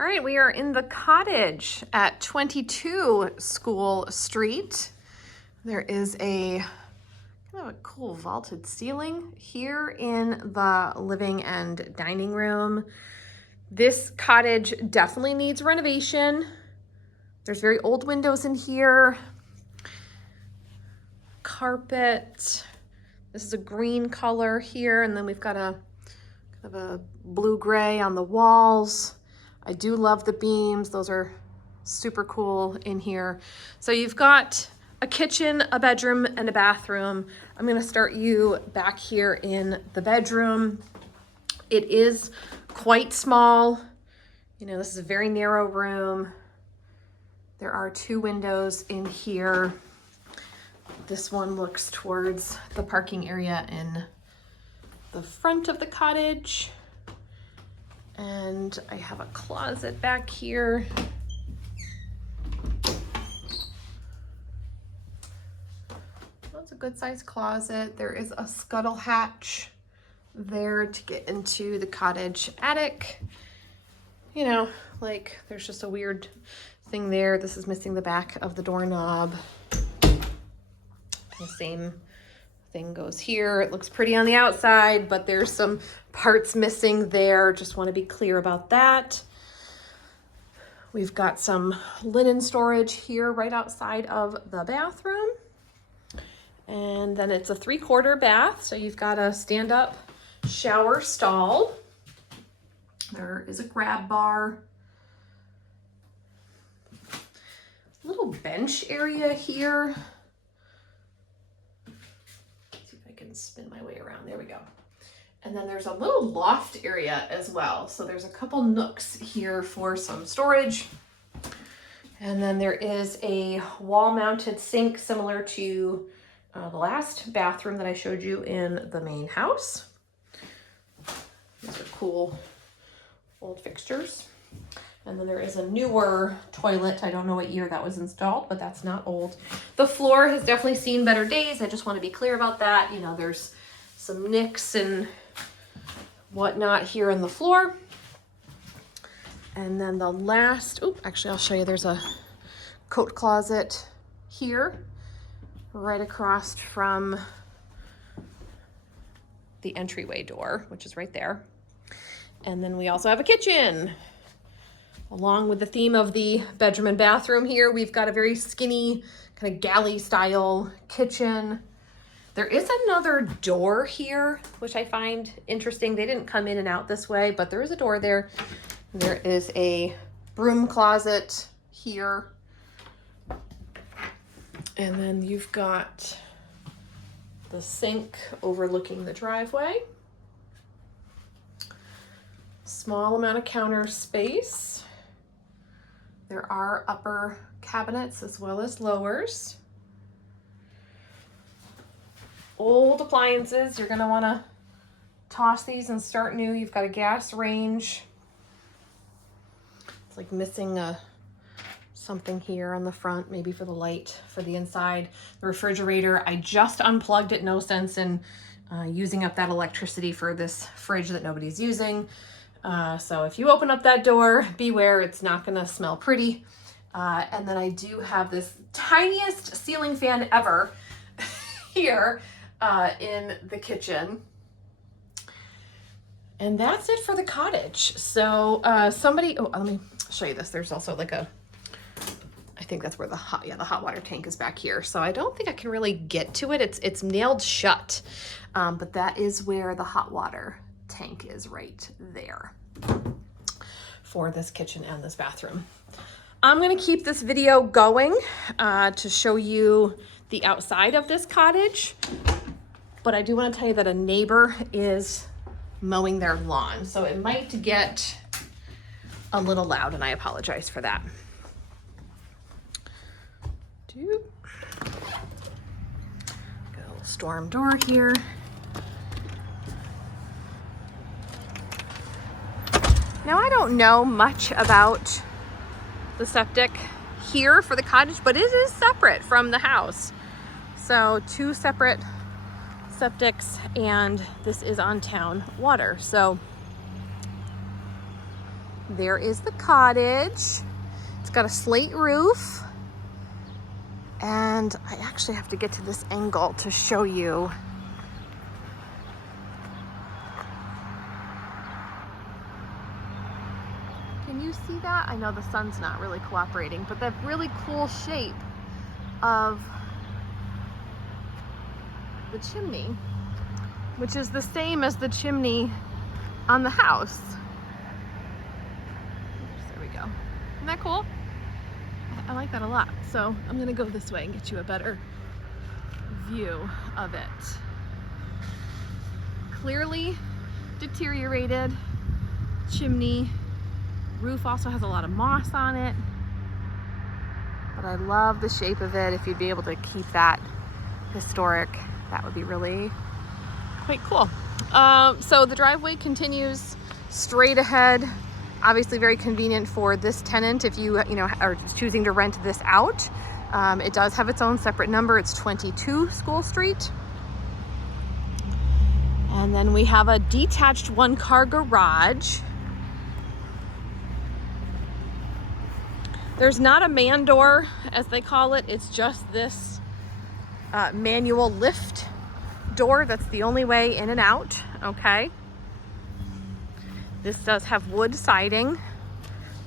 All right, we are in the cottage at 22 School Street. There is a kind of a cool vaulted ceiling here in the living and dining room. This cottage definitely needs renovation. There's very old windows in here. Carpet. This is a green color here, and then we've got a kind of a blue-gray on the walls. I do love the beams. Those are super cool in here. So you've got a kitchen, a bedroom, and a bathroom. I'm gonna start you back here in the bedroom. It is quite small. You know, this is a very narrow room. There are 2 windows in here. This one looks towards the parking area in the front of the cottage. And I have a closet back here. That's a good sized closet. There is a scuttle hatch there to get into the cottage attic. You know, like there's just a weird thing there. This is missing the back of the doorknob. The same thing goes here. It looks pretty on the outside, but there's some parts missing there. Just want to be clear about that. We've got some linen storage here right outside of the bathroom. And then it's a 3/4 bath. So you've got a stand-up shower stall. There is a grab bar. Little bench area here. Spin my way around. There we go. And then there's a little loft area as well. So there's a couple nooks here for some storage. And then there is a wall-mounted sink similar to the last bathroom that I showed you in the main house. These are cool old fixtures. And then there is a newer toilet. I don't know what year that was installed, but that's not old. The floor has definitely seen better days. I just want to be clear about that. You know, there's some nicks and whatnot here in the floor. And then the last, actually I'll show you, there's a coat closet here, right across from the entryway door, which is right there. And then we also have a kitchen. Along with the theme of the bedroom and bathroom here, we've got a very skinny kind of galley style kitchen. There is another door here, which I find interesting. They didn't come in and out this way, but there is a door there. There is a broom closet here. And then you've got the sink overlooking the driveway. Small amount of counter space. There are upper cabinets as well as lowers. Old appliances, you're gonna wanna toss these and start new. You've got a gas range. It's like missing something here on the front, maybe for the light for the inside. The refrigerator, I just unplugged it. No sense in using up that electricity for this fridge that nobody's using. So if you open up that door, beware, it's not gonna smell pretty. And then I do have this tiniest ceiling fan ever here in the kitchen. And that's it for the cottage. So let me show you this. There's also like I think that's where the hot water tank is back here. So I don't think I can really get to it. It's nailed shut, but that is where the hot water tank is right there for this kitchen and this bathroom. I'm going to keep this video going to show you the outside of this cottage, but I do want to tell you that a neighbor is mowing their lawn, so it might get a little loud, and I apologize for that. Got a little storm door here. Now, I don't know much about the septic here for the cottage, but it is separate from the house. So 2 separate septics, and this is on town water. So There is the cottage. It's got a slate roof. And I actually have to get to this angle to show you. Can you see that? I know the sun's not really cooperating, but that really cool shape of the chimney, which is the same as the chimney on the house. There we go. Isn't that cool? I like that a lot. So I'm gonna go this way and get you a better view of it. Clearly deteriorated chimney. Roof also has a lot of moss on it, but I love the shape of it. If you'd be able to keep that historic, that would be really quite cool. So the driveway continues straight ahead. Obviously very convenient for this tenant if you are choosing to rent this out. It does have its own separate number. It's 22 School Street. And then we have a detached one-car garage. There's not a man door, as they call it. It's just this manual lift door. That's the only way in and out, okay? This does have wood siding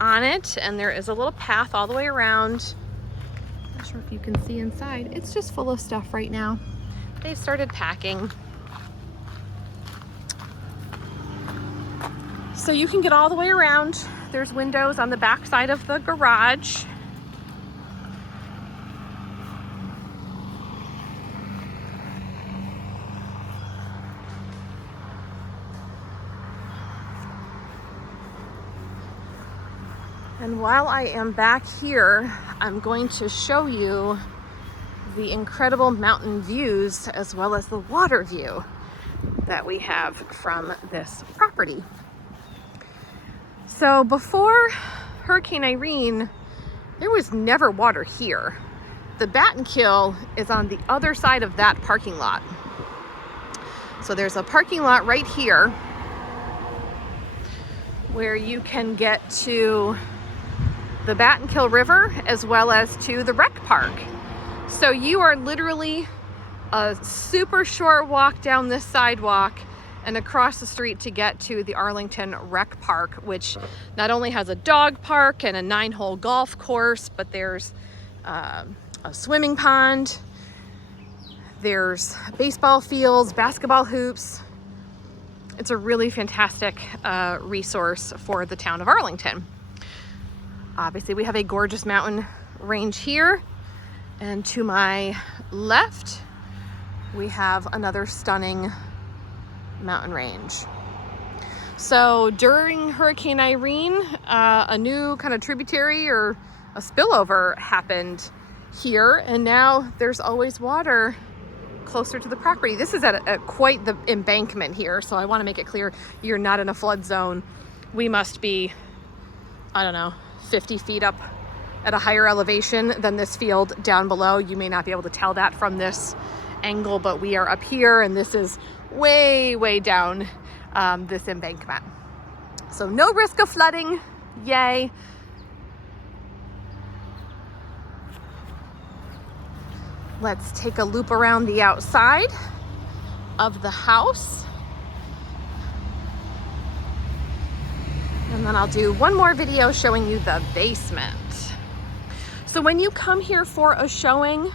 on it, and there is a little path all the way around. Not sure if you can see inside. It's just full of stuff right now. They've started packing. So you can get all the way around. There's windows on the back side of the garage. And while I am back here, I'm going to show you the incredible mountain views as well as the water view that we have from this property. So before Hurricane Irene, there was never water here. The Bat and Kill is on the other side of that parking lot. So there's a parking lot right here where you can get to the Bat and Kill River as well as to the rec park. So you are literally a super short walk down this sidewalk and across the street to get to the Arlington Rec Park, which not only has a dog park and a 9-hole golf course, but there's a swimming pond, there's baseball fields, basketball hoops. It's a really fantastic resource for the town of Arlington. Obviously, we have a gorgeous mountain range here, and to my left, we have another stunning mountain range. So during Hurricane Irene, a new kind of tributary or a spillover happened here, and now there's always water closer to the property. This is at quite the embankment here, so I want to make it clear you're not in a flood zone. We must be, I don't know, 50 feet up at a higher elevation than this field down below. You may not be able to tell that from this angle, but we are up here, and this is way, way down this embankment. So no risk of flooding, yay. Let's take a loop around the outside of the house. And then I'll do one more video showing you the basement. So when you come here for a showing,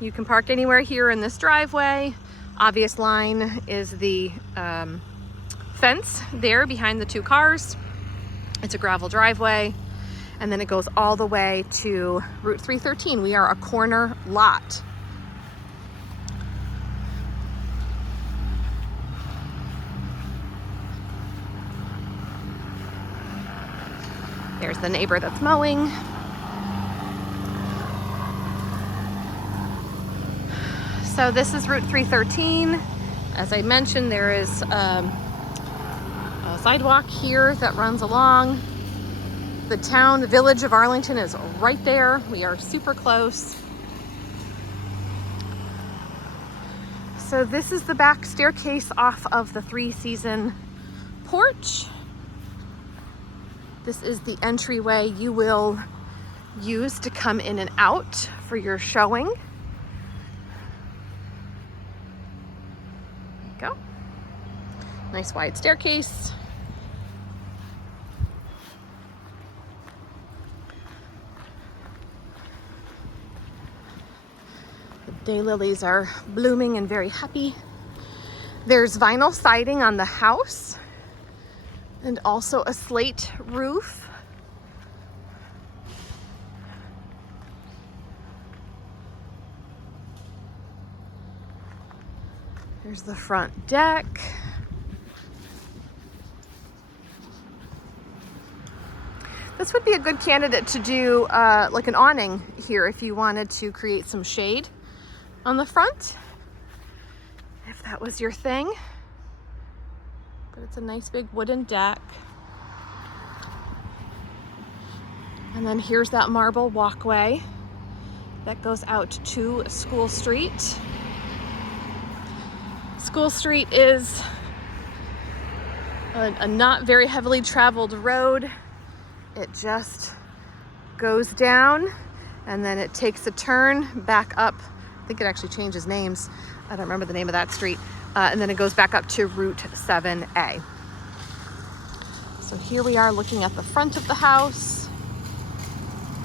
you can park anywhere here in this driveway. Obvious line is the fence there behind the two cars. It's a gravel driveway. And then it goes all the way to Route 313. We are a corner lot. There's the neighbor that's mowing. So this is Route 313. As I mentioned, there is a sidewalk here that runs along. The town, the village of Arlington is right there. We are super close. So this is the back staircase off of the 3-season porch. This is the entryway you will use to come in and out for your showing. There you go. Nice wide staircase. The daylilies are blooming and very happy. There's vinyl siding on the house and also a slate roof. There's the front deck. This would be a good candidate to do like an awning here if you wanted to create some shade on the front, if that was your thing. But it's a nice big wooden deck. And then here's that marble walkway that goes out to School Street. School Street is a not very heavily traveled road. It just goes down and then it takes a turn back up. I think it actually changes names. I don't remember the name of that street. And then it goes back up to Route 7A. So here we are looking at the front of the house.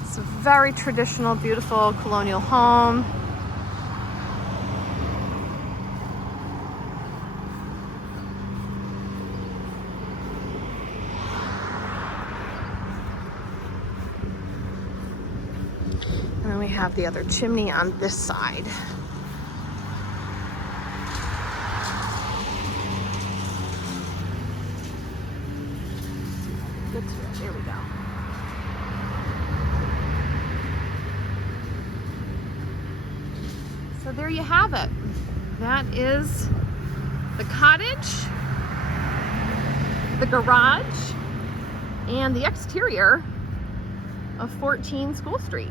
It's a very traditional, beautiful colonial home. And then we have the other chimney on this side. Get to it. There we go. So there you have it. That is the cottage, the garage, and the exterior of 14 School Street.